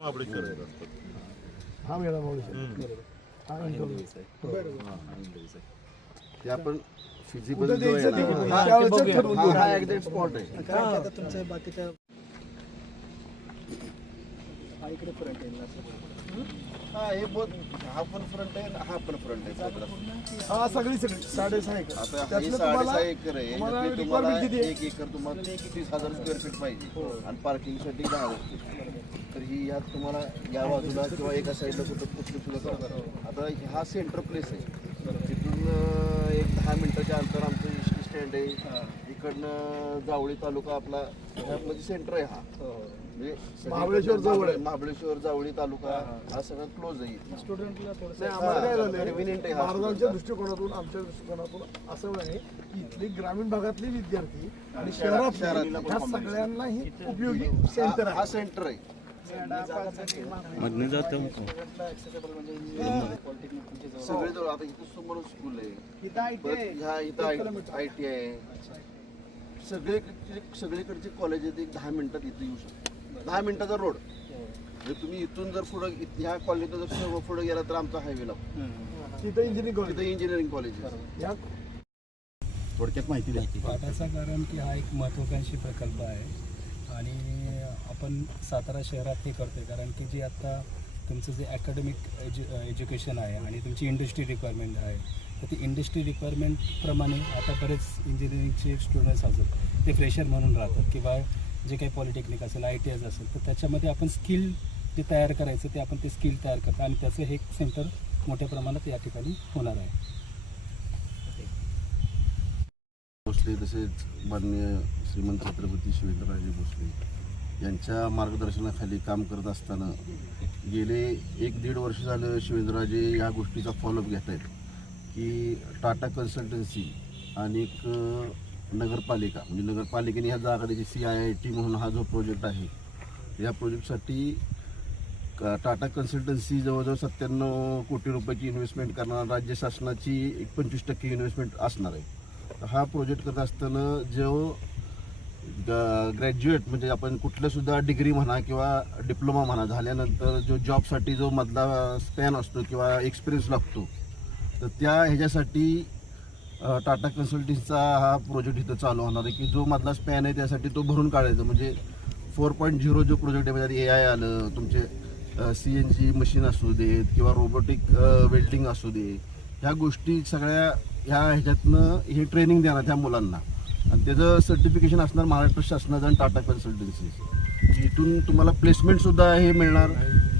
महाबळेश्वर येत असतात. हा मॅडम बरोबर ते आपण फिजिबल कुठं जो आहे द्यायचं ते ना, त्यावेळेस ठरवून घेऊ. हा एक्झॅक्ट स्पॉट आहे. कारण की आता तुमचं बाकीच्या इकडे फ्रंट आहे हा हे हा पण फ्रंट आहे हा पण फ्रंट आहे. हा सगळी 6.5 एकर. आता हे त्यातलं 6.5 एकर आहे. तुम्हाला याच्यातले तुम्हाला requirement किती आहे? 1 एकर तुम्हाला 30,000 स्क्वेअर फीट पाहिजे आणि पार्किंगसाठी 10,000. तर ही यात तुम्हाला या बाजूला किंवा एका साईडला कुठं सुद्धा करा. आता हा सेंटर प्लेस आहे. तिथून एक 10 मिनिटाच्या अंतर आमचं एसटी स्टँड आहे. इकडनं जावळी तालुका आपला सेंटर आहे. हा म्हणजे महाबळेश्वर जवळ आहे. महाबळेश्वर जावळी तालुका हा सगळा क्लोज आहे. स्टुडंटला थोडंसं नाही, आम्हाला काय झालंय Convenient आहे हा महाराजांच्या दृष्टिकोनातून आमच्या दृष्टिकोनातून असं आहे की इथले ग्रामीण भागातले विद्यार्थी आणि शहरातले ह्या सगळ्यांनाही उपयोगी सेंटर हा आहे. सेंटर आहे. मधनं जातो ऍक्सेसेबल म्हणजे इंजिनिअरिंग पॉलिटेक्निक तुमच्या जवळ सगळे जवळ आता इथं समोर स्कूल आहे. परत ह्या इथं IT आहे. सगळीकडचे कॉलेज आहेत. एक 10 मिनिटात इथं येऊ शकतो. 10 मिनिटाचा रोड. जर तुम्ही इथून जर पुढं ह्या कॉलेजला जर पुढे गेला तर आमचा हायवे लागतो. तिथं इंजिनिअरिंग कॉलेज तिथं इंजिनिअरिंग कॉलेज आहे. या थोडक्यात माहिती द्या. वाटाचा कारण की हा एक महत्त्वाकांक्षी प्रकल्प आहे आणि आपण सातारा शहरात हे करतोय कारण की जे आत्ता तुमचं जे अकॅडमिक एज्युकेशन आहे आणि तुमची इंडस्ट्री रिक्वायरमेंट आहे तर ती इंडस्ट्री रिक्वायरमेंटप्रमाणे आता बरेच इंजिनिअरिंगचे स्टुडंट्स असतात ते फ्रेशर म्हणून राहतात किंवा जे काही पॉलिटेक्निक असेल ITS असेल तर त्याच्यामध्ये आपण स्किल जे तयार करायचं ते आपण ते स्किल तयार करतो आणि त्याचं हे सेंटर मोठ्या प्रमाणात या ठिकाणी होणार आहे. भोसले तसेच माननीय श्रीमंत छत्रपती शिवेंद्रराजे भोसले यांच्या मार्गदर्शनाखाली काम करत असताना गेले 1-1.5 वर्ष झालं शिवेंद्रराजे या गोष्टीचा फॉलोअप घेत आहेत की टाटा कन्सल्टन्सी आणि एक नगरपालिका म्हणजे नगरपालिकेने ह्या जागा त्याची CIIT म्हणून हा जो प्रोजेक्ट आहे या प्रोजेक्टसाठी टाटा कन्सल्टन्सी जवळजवळ 97 कोटी रुपयाची इन्व्हेस्टमेंट करणार. राज्य शासनाची एक 25% इन्व्हेस्टमेंट असणार आहे. हा प्रोजेक्ट करत असताना जो ग्रॅज्युएट म्हणजे आपण कुठल्यासुद्धा डिग्री म्हणा किंवा डिप्लोमा म्हणा झाल्यानंतर जो जॉबसाठी जो मधला स्पॅन असतो किंवा एक्सपिरियन्स लागतो तर त्या ह्याच्यासाठी टाटा कन्सल्टन्सीचा हा प्रोजेक्ट इथं चालू होणार आहे की जो मधला स्पॅन आहे त्यासाठी तो भरून काढायचा. म्हणजे 4.0 जो प्रोजेक्ट आहे म्हणजे AI आलं, तुमचे CNG मशीन असू देत किंवा रोबोटिक वेल्डिंग असू दे, ह्या गोष्टी सगळ्या ह्या ह्याच्यातनं हे ट्रेनिंग देणार त्या मुलांना आणि त्याचं सर्टिफिकेशन असणार महाराष्ट्र शासनाचं आणि टाटा कन्सल्टन्सी. इथून तुम्हाला प्लेसमेंटसुद्धा हे मिळणार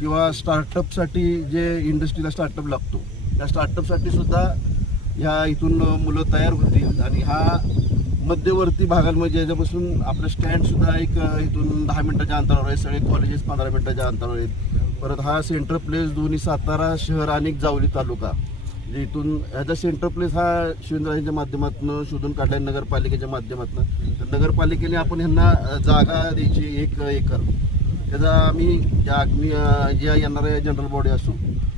किंवा स्टार्टअपसाठी जे इंडस्ट्रीला स्टार्टअप लागतो त्या स्टार्टअपसाठी सुद्धा ह्या इथून मुलं तयार होतील आणि हा मध्यवर्ती भागांमध्ये ज्याच्यापासून आपलं स्टँडसुद्धा एक इथून 10 मिनिटाच्या अंतरावर आहे. सगळे कॉलेजेस 15 मिनिटाच्या अंतरावर आहेत. परत हा सेंटर प्लेस दोन्ही सातारा शहर आणि जावली तालुका म्हणजे इथून ह्याचा सेंटर प्लेस हा शिवेंद्रराजेंच्या माध्यमातून शोधून काढला आहे नगरपालिकेच्या माध्यमातून. तर नगरपालिकेने आपण ह्यांना जागा द्यायची 1 एकर. त्याचा आम्ही ज्या येणाऱ्या जनरल बॉडी असू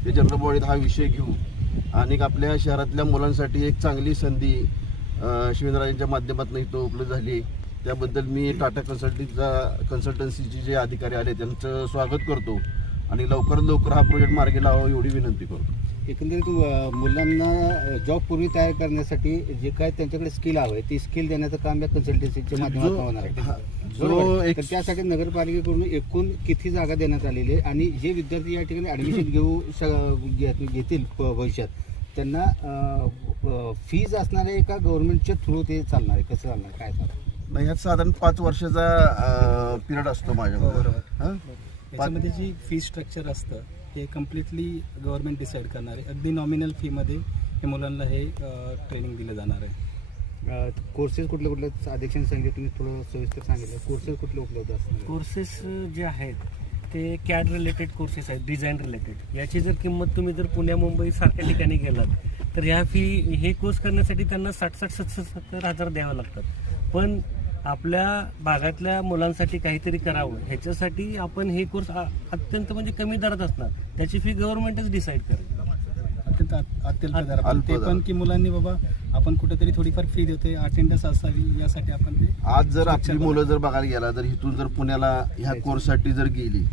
त्या जनरल बॉडीत हा विषय घेऊ आणि आपल्या शहरातल्या मुलांसाठी एक चांगली संधी शिवेंद्रराजेंच्या माध्यमातून इथं उपलब्ध झाली. त्याबद्दल मी टाटा कन्सल्टन्सीचे जे अधिकारी आले त्यांचं स्वागत करतो आणि लवकरात लवकर हा प्रोजेक्ट मार्गी लावावा एवढी विनंती करतो. एकंदरीत मुलांना जॉब पूर्वी तयार करण्यासाठी जे काय त्यांच्याकडे स्किल हवं आहे ती स्किल देण्याचं काम या कन्सल्टन्सीच्या माध्यमातून होणार आहे. तर त्यासाठी नगरपालिकेकडून एकूण किती जागा देण्यात आलेली आहे आणि जे विद्यार्थी या ठिकाणी ॲडमिशन घेतील भविष्यात त्यांना फीज असणार आहे का गव्हर्नमेंटच्या थ्रू ते चालणार आहे, कसं चालणार काय चालणार नाही? ह्यात साधारण 5 वर्षाचा पिरियड असतो माझ्याकडे. याच्यामध्ये जी फी स्ट्रक्चर असतं हे कम्प्लिटली गव्हर्नमेंट डिसाईड करणार आहे. अगदी नॉमिनल फीमध्ये हे मुलांना हे ट्रेनिंग दिलं जाणार आहे. कोर्सेस कुठले अध्यक्षांनी सांगितलं तुम्ही थोडं सविस्तर सांगितलं कोर्सेस कुठले उपलब्ध असणार? कोर्सेस जे आहेत ते CAD रिलेटेड कोर्सेस आहेत, डिझाईन रिलेटेड. याची जर किंमत तुम्ही जर पुण्या मुंबई सारख्या ठिकाणी गेलात तर हे कोर्स करण्यासाठी त्यांना 60-70 हजार द्यावं लागतात. पण आपल्या भागातल्या मुलांसाठी काहीतरी करावं ह्याच्यासाठी आपण हे कोर्स अत्यंत म्हणजे कमी दरात असणार. त्याची फी गव्हर्नमेंटच डिसाईड करेल. अत्यल्प दरात ते पण की मुलांनी बाबा आपण कुठेतरी थोडीफार फी देतोय अटेंडन्स असावी यासाठी आपण ते आज जर आपली मुलं जर बघायला गेला तर इथून जर पुण्याला ह्या कोर्ससाठी जर गेली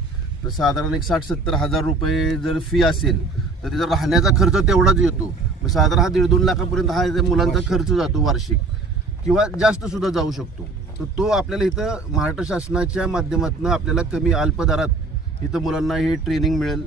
तर साधारण एक 60-70 हजार रुपये जर फी असेल तर त्याचा राहण्याचा खर्च तेवढाच येतो. मग साधारण हा 1.5-2 लाखापर्यंत हा त्या मुलांचा खर्च जातो वार्षिक, किंवा जास्त सुद्धा जाऊ शकतो. तर तो आपल्याला इथं महाराष्ट्र शासनाच्या माध्यमातून आपल्याला कमी अल्प दरात इथं मुलांना हे ट्रेनिंग मिळेल.